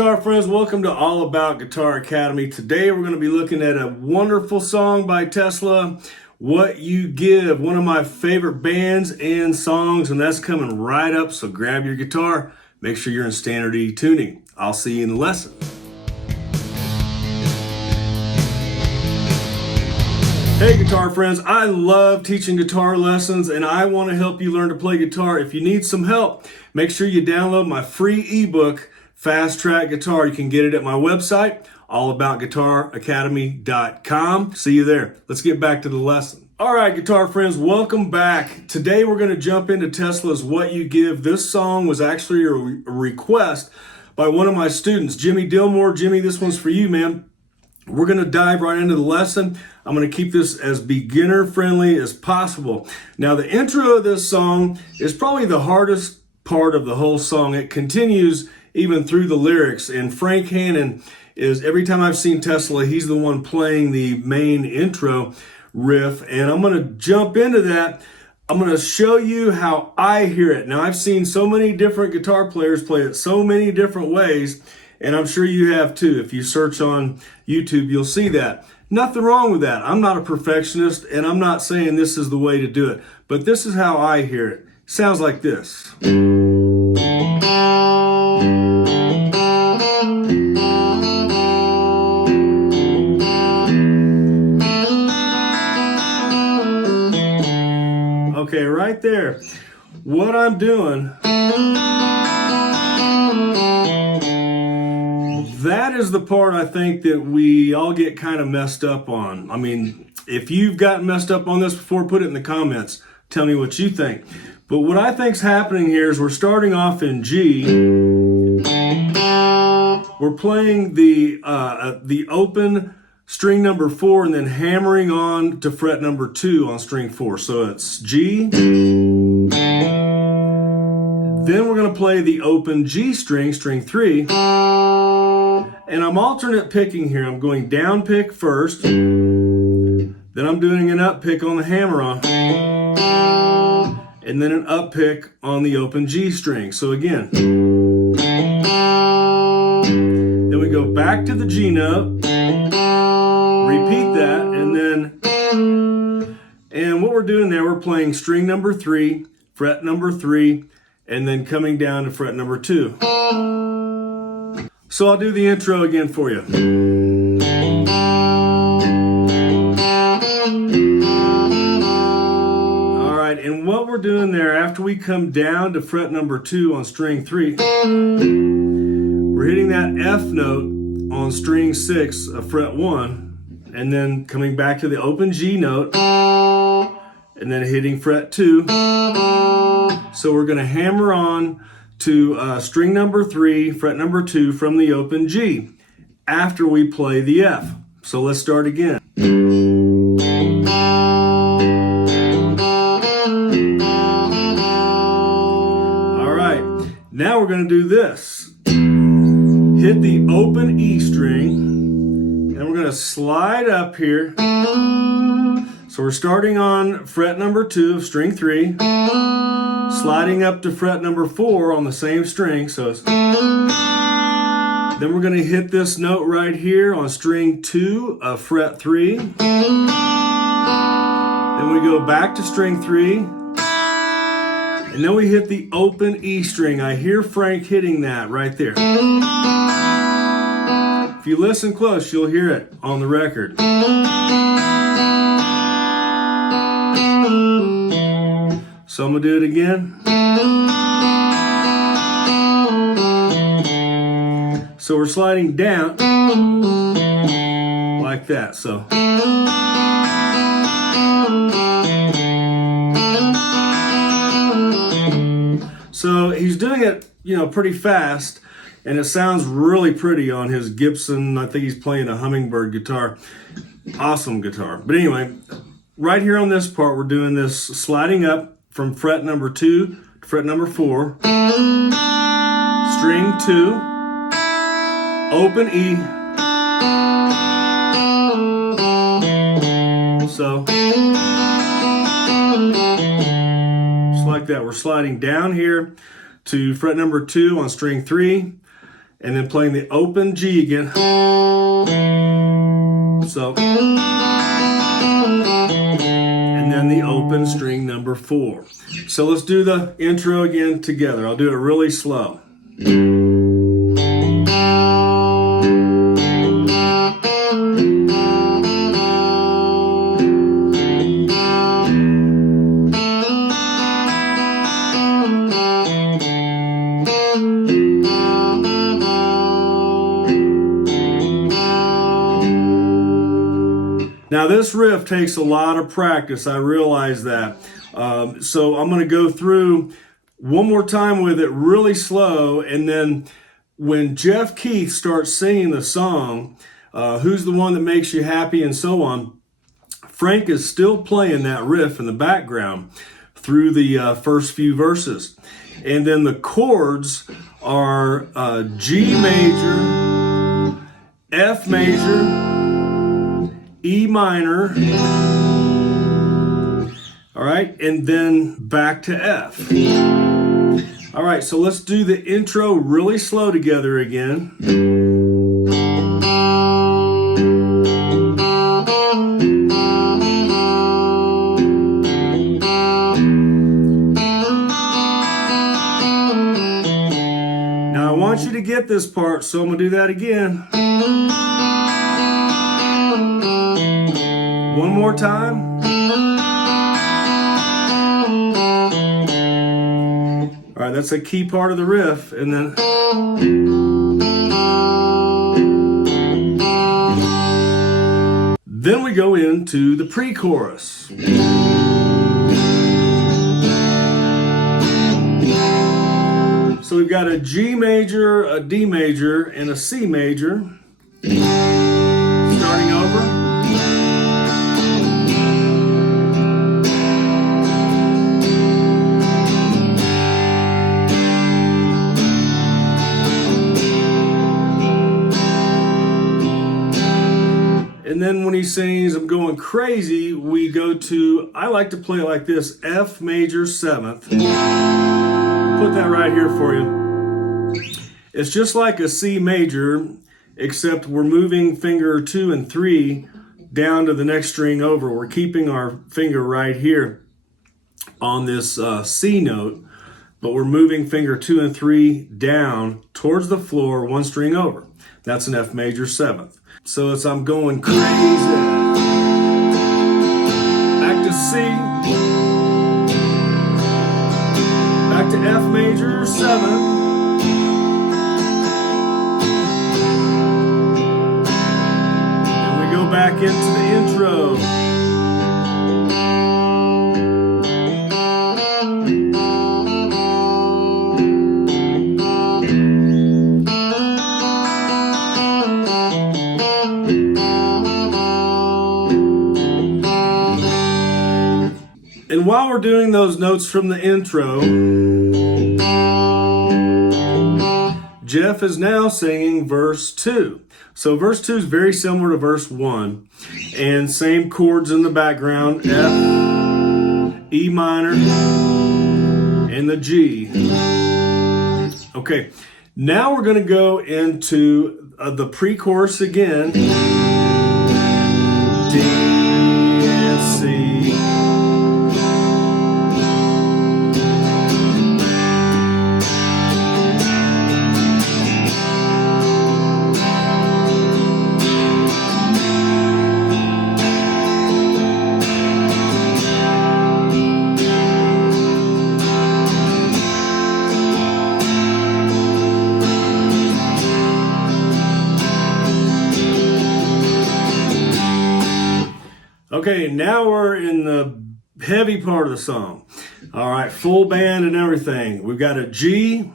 guitar friends, welcome to All About Guitar Academy. Today we're going to be looking at a wonderful song by Tesla, What You Give, one of my favorite bands and songs, and that's coming right up, so grab your guitar, make sure you're in standard E tuning. I'll see you in the lesson. Hey guitar friends, I love teaching guitar lessons and I want to help you learn to play guitar. If you need some help, make sure you download my free ebook, Fast Track Guitar. You can get it at my website, allaboutguitaracademy.com. See you there. Let's get back to the lesson. All right, guitar friends, welcome back. Today we're going to jump into Tesla's What You Give. This song was actually a request by one of my students, Jimmy Dillmore. Jimmy, this one's for you, man. We're going to dive right into the lesson. I'm going to keep this as beginner friendly as possible. Now, the intro of this song is probably the hardest part of the whole song. It continues even through the lyrics. And Frank Hannon is, every time I've seen Tesla, he's the one playing the main intro riff. And I'm going to jump into that. I'm going to show you how I hear it. Now, I've seen so many different guitar players play it so many different ways. And I'm sure you have too. If you search on YouTube, you'll see that. Nothing wrong with that. I'm not a perfectionist, and I'm not saying this is the way to do it. But this is how I hear it. Sounds like this. Okay, right there. What I'm doing, that is the part I think that we all get kind of messed up on. I mean, if you've gotten messed up on this before, put it in the comments. Tell me what you think. But what I think's happening here is we're starting off in G. We're playing the open string number 4 and then hammering on to fret number 2 on string 4. So it's G. Then we're going to play the open G string, string 3. And I'm alternate picking here. I'm going down pick first, then I'm doing an up pick on the hammer-on, and then an up pick on the open G string. So again, then we go back to the G note, repeat that, and what we're doing there, we're playing string number 3, fret number 3, and then coming down to fret number 2. So I'll do the intro again for you. All right, and what we're doing there, after we come down to fret number 2 on string 3, we're hitting that F note on string 6 of fret 1, and then coming back to the open G note, and then hitting fret 2. So we're going to hammer on to string number 3, fret number 2 from the open G after we play the F. So let's start again. All right, now we're going to do this. Hit the open E string, and we're going to slide up here. So we're starting on fret number 2 of string 3. Sliding up to fret number 4 on the same string. So then we're going to hit this note right here on string 2 of fret 3. Then we go back to string 3. And then we hit the open E string. I hear Frank hitting that right there. If you listen close, you'll hear it on the record. So I'm going to do it again. So we're sliding down like that. So he's doing it, pretty fast, and it sounds really pretty on his Gibson. I think he's playing a Hummingbird guitar. Awesome guitar. But anyway, right here on this part, we're doing this sliding up from fret number 2 to fret number 4, string 2, open E. So, just like that, we're sliding down here to fret number 2 on string 3, and then playing the open G again. So, and then the open string number 4. So let's do the intro again together. I'll do it really slow. Now this riff takes a lot of practice, I realize that. So I'm going to go through one more time with it really slow, and then when Jeff Keith starts singing the song, Who's the One That Makes You Happy and so on, Frank is still playing that riff in the background through the first few verses. And then the chords are G major, F major, E minor, all right, and then back to F. All right, so let's do the intro really slow together again. Now I want you to get this part, so I'm going to do that again. One more time. All right, that's a key part of the riff. And then we go into the pre-chorus. So we've got a G major, a D major, and a C major. Starting over. And then when he sings, I'm going crazy, we go to, I like to play it like this, F major 7th. Put that right here for you. It's just like a C major, except we're moving finger 2 and 3 down to the next string over. We're keeping our finger right here on this C note, but we're moving finger 2 and 3 down towards the floor, 1 string over. That's an F major 7th. So it's I'm going crazy. Back to C. Back to F major 7. And we go back into the intro. And while we're doing those notes from the intro, Jeff is now singing verse 2. So verse 2 is very similar to verse 1. And same chords in the background, F, E minor, and the G. Okay, now we're going to go into the pre-chorus again. D and C. Okay, now we're in the heavy part of the song. All right, full band and everything. We've got a G,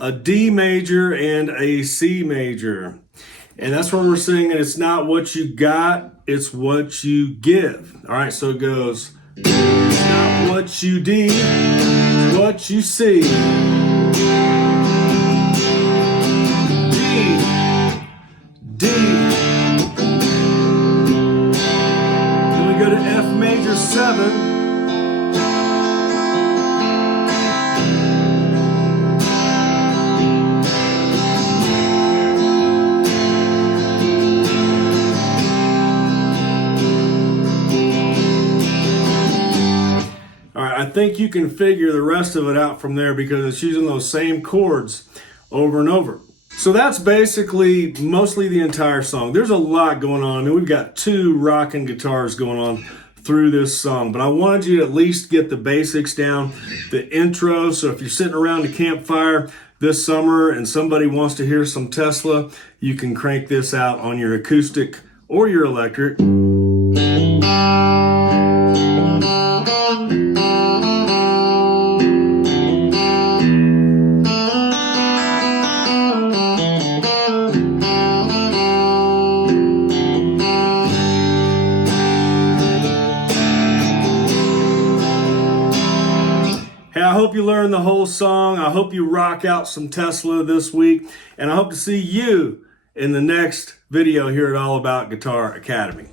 a D major, and a C major. And that's where we're singing, it's not what you got, it's what you give. All right, so it goes, it's not what you need, it's what you see. D. Then we go to F major 7. think you can figure the rest of it out from there because it's using those same chords over and over. So that's basically mostly the entire song. There's a lot going on. I mean, we've got 2 rocking guitars going on through this song, but I wanted you to at least get the basics down, the intro. So if you're sitting around a campfire this summer and somebody wants to hear some Tesla, you can crank this out on your acoustic or your electric. Hey, I hope you learned the whole song. I hope you rock out some Tesla this week. And I hope to see you in the next video here at All About Guitar Academy.